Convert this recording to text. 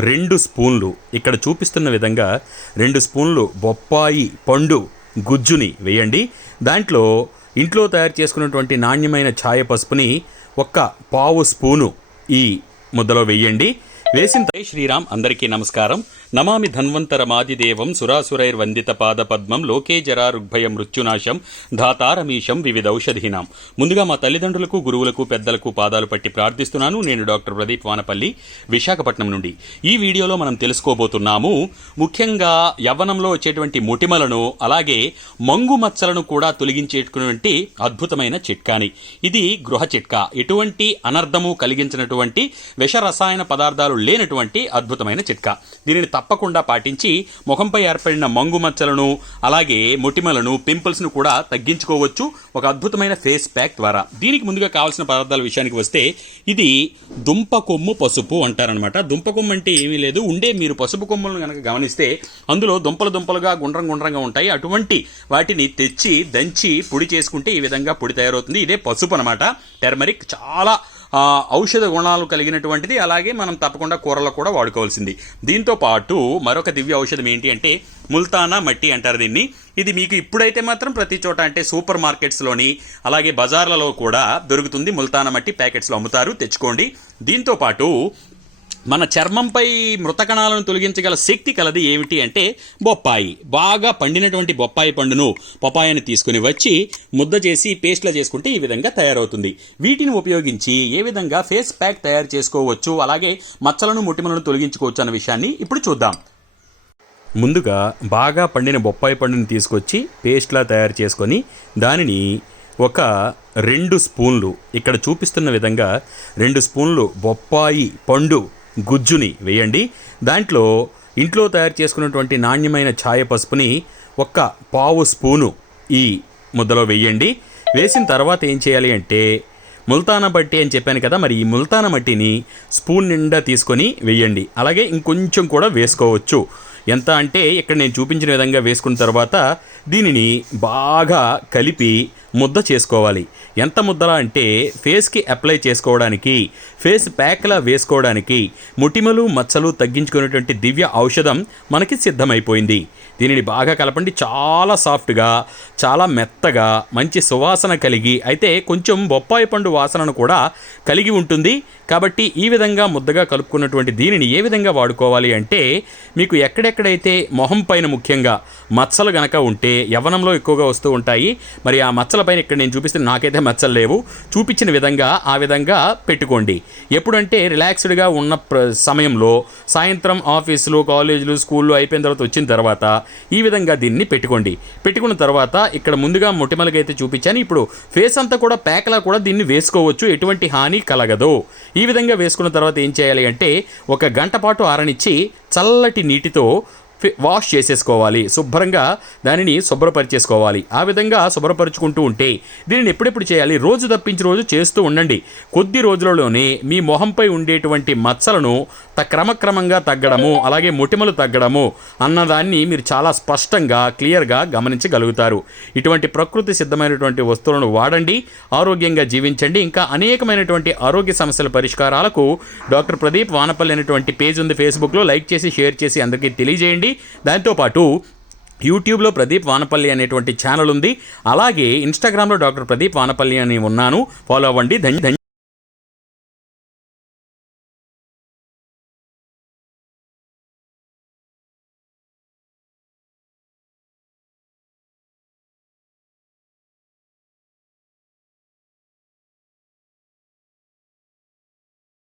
2 స్పూన్లు ఇక్కడ చూపిస్తున్న విధంగా 2 స్పూన్లు బొప్పాయి పండు గుజ్జుని వేయండి. దాంట్లో ఇంట్లో తయారు చేసుకున్నటువంటి నాణ్యమైన ఛాయ పసుపుని ఒక్క పావు స్పూను ఈ ముద్దలో వేయండి. వేసిన శ్రీరామ్. అందరికీ నమస్కారం. నమామి ధన్వంతరమాదిదేవం సురాసురైర్వందిత పాద పద్మం లోకే జరా రుగ్భయ మృత్యునాశం ధాతారమీశం వివిధౌషధీనాం. ముందుగా మా తల్లిదండ్రులకు, గురువులకు, పెద్దలకు పాదాలు పట్టి ప్రార్థిస్తున్నాను. నేను డాక్టర్ ప్రదీప్ వానపల్లి, విశాఖపట్నం నుండి. ఈ వీడియోలో మనం తెలుసుకోబోతున్నాము ముఖ్యంగా యవ్వనంలో వచ్చేటువంటి మొటిమలను, అలాగే మంగు మచ్చలను కూడా తొలగించేటువంటి అద్భుతమైన చిట్కాని. ఇది గృహ చిట్కా. ఎటువంటి అనర్థము కలిగించినటువంటి విష రసాయన పదార్థాలు లేనటువంటి అద్భుతమైన చిట్కా. దీనిని తప్పకుండా పాటించి ముఖంపై ఏర్పడిన మంగు మచ్చలను, అలాగే మొటిమలను, పింపుల్స్ను కూడా తగ్గించుకోవచ్చు ఒక అద్భుతమైన ఫేస్ ప్యాక్ ద్వారా. దీనికి ముందుగా కావాల్సిన పదార్థాల విషయానికి వస్తే, ఇది దుంప కొమ్ము పసుపు అంటారనమాట. దుంప కొమ్ము అంటే ఏమీ లేదు, మీరు పసుపు కొమ్ములను కనుక గమనిస్తే అందులో దుంపలుగా గుండ్రంగా ఉంటాయి. అటువంటి వాటిని తెచ్చి దంచి పొడి చేసుకుంటే ఈ విధంగా పొడి తయారవుతుంది. ఇదే పసుపు అనమాట. టర్మరిక్ చాలా ఔషధ గుణాలు కలిగినటువంటిది. అలాగే మనం తప్పకుండా కూరలో కూడా వాడుకోవాల్సింది. దీంతో పాటు మరొక దివ్య ఔషధం ఏంటి అంటే ముల్తానా మట్టి అంటారు దీన్ని. ఇది మీకు ఇప్పుడైతే మాత్రం ప్రతి చోట అంటే సూపర్ మార్కెట్స్లోని, అలాగే బజార్లలో కూడా దొరుకుతుంది. ముల్తానా మట్టి ప్యాకెట్స్లో అమ్ముతారు, తెచ్చుకోండి. దీంతో పాటు మన చర్మంపై మృతకణాలను తొలగించగల శక్తి కలది ఏమిటి అంటే బొప్పాయి. బాగా పండినటువంటి బొప్పాయి పండును, పపాయాని తీసుకుని వచ్చి ముద్ద చేసి పేస్ట్లా చేసుకుంటే ఈ విధంగా తయారవుతుంది. వీటిని ఉపయోగించి ఏ విధంగా ఫేస్ ప్యాక్ తయారు చేసుకోవచ్చు, అలాగే మచ్చలను, మొటిమలను తొలగించుకోవచ్చు అన్న విషయాన్ని ఇప్పుడు చూద్దాం. ముందుగా బాగా పండిన బొప్పాయి పండుని తీసుకొచ్చి పేస్ట్లా తయారు చేసుకొని దానిని ఒక 2 స్పూన్లు ఇక్కడ చూపిస్తున్న విధంగా 2 స్పూన్లు బొప్పాయి పండు గుజ్జుని వేయండి. దాంట్లో ఇంట్లో తయారు చేసుకున్నటువంటి నాణ్యమైన ఛాయ పసుపుని ఒక్క పావు స్పూను ఈ ముద్దలో వేయండి. వేసిన తర్వాత ఏం చేయాలి అంటే ముల్తానా మట్టి అని చెప్పాను కదా, మరి ఈ ముల్తానా మట్టిని స్పూన్ నిండా తీసుకొని వేయండి. అలాగే ఇంకొంచెం కూడా వేసుకోవచ్చు. ఎంత అంటే ఇక్కడ నేను చూపించిన విధంగా వేసుకున్న తర్వాత దీనిని బాగా కలిపి ముద్ద చేసుకోవాలి. ఎంత ముద్దలా అంటే ఫేస్కి అప్లై చేసుకోవడానికి, ఫేస్ ప్యాక్లా వేసుకోవడానికి, మొటిమలు మచ్చలు తగ్గించుకునేటువంటి దివ్య ఔషధం మనకి సిద్ధమైపోయింది. దీనిని బాగా కలపండి. చాలా సాఫ్ట్గా, చాలా మెత్తగా, మంచి సువాసన కలిగి, అయితే కొంచెం బొప్పాయి పండు వాసనను కూడా కలిగి ఉంటుంది. కాబట్టి ఈ విధంగా ముద్దగా కలుపుకున్నటువంటి దీనిని ఏ విధంగా వాడుకోవాలి అంటే, మీకు ఎక్కడెక్కడైతే మొహం పైన ముఖ్యంగా మచ్చలు గనక ఉంటే యవ్వనంలో ఎక్కువగా వస్తూ ఉంటాయి. మరి ఆ మచ్చల పైన ఇక్కడ నేను చూపిస్తే నాకైతే మచ్చలు లేవు, చూపించిన విధంగా ఆ విధంగా పెట్టుకోండి. ఎప్పుడంటే రిలాక్స్డ్గా ఉన్న సమయంలో, సాయంత్రం ఆఫీసులు, కాలేజీలు, స్కూళ్ళు అయిపోయిన తర్వాత వచ్చిన తర్వాత ఈ విధంగా దీన్ని పెట్టుకోండి. పెట్టుకున్న తర్వాత ఇక్కడ ముందుగా మొటిమలకైతే చూపించాను, ఇప్పుడు ఫేస్ అంతా కూడా ప్యాక్లా కూడా దీన్ని వేసుకోవచ్చు, ఎటువంటి హాని కలగదు. ఈ విధంగా వేసుకున్న తర్వాత ఏం చేయాలి అంటే ఒక గంట పాటు ఆరనిచ్చి చల్లటి నీటితో వాష్ చేసేసుకోవాలి. శుభ్రంగా దానిని శుభ్రపరిచేసుకోవాలి. ఆ విధంగా శుభ్రపరుచుకుంటూ ఉంటే దీనిని ఎప్పుడెప్పుడు చేయాలి, రోజు తప్పించి రోజు చేస్తూ ఉండండి. కొద్ది రోజులలోనే మీ మొహంపై ఉండేటువంటి మచ్చలను క్రమక్రమంగా తగ్గడము, అలాగే మొటిమలు తగ్గడము అన్నదాన్ని మీరు చాలా స్పష్టంగా, క్లియర్గా గమనించగలుగుతారు. ఇటువంటి ప్రకృతి సిద్ధమైనటువంటి వస్తువులను వాడండి, ఆరోగ్యంగా జీవించండి. ఇంకా అనేకమైనటువంటి ఆరోగ్య సమస్యల పరిష్కారాలకు డాక్టర్ ప్రదీప్ వానపల్లి అనేటువంటి పేజ్ ఉంది ఫేస్బుక్లో. లైక్ చేసి, షేర్ చేసి అందరికీ తెలియజేయండి. దాంతోపాటు యూట్యూబ్లో ప్రదీప్ వానపల్లి అనేటువంటి ఛానల్ ఉంది. అలాగే ఇన్స్టాగ్రామ్లో డాక్టర్ ప్రదీప్ వానపల్లి అని ఉన్నాను, ఫాలో అవ్వండి.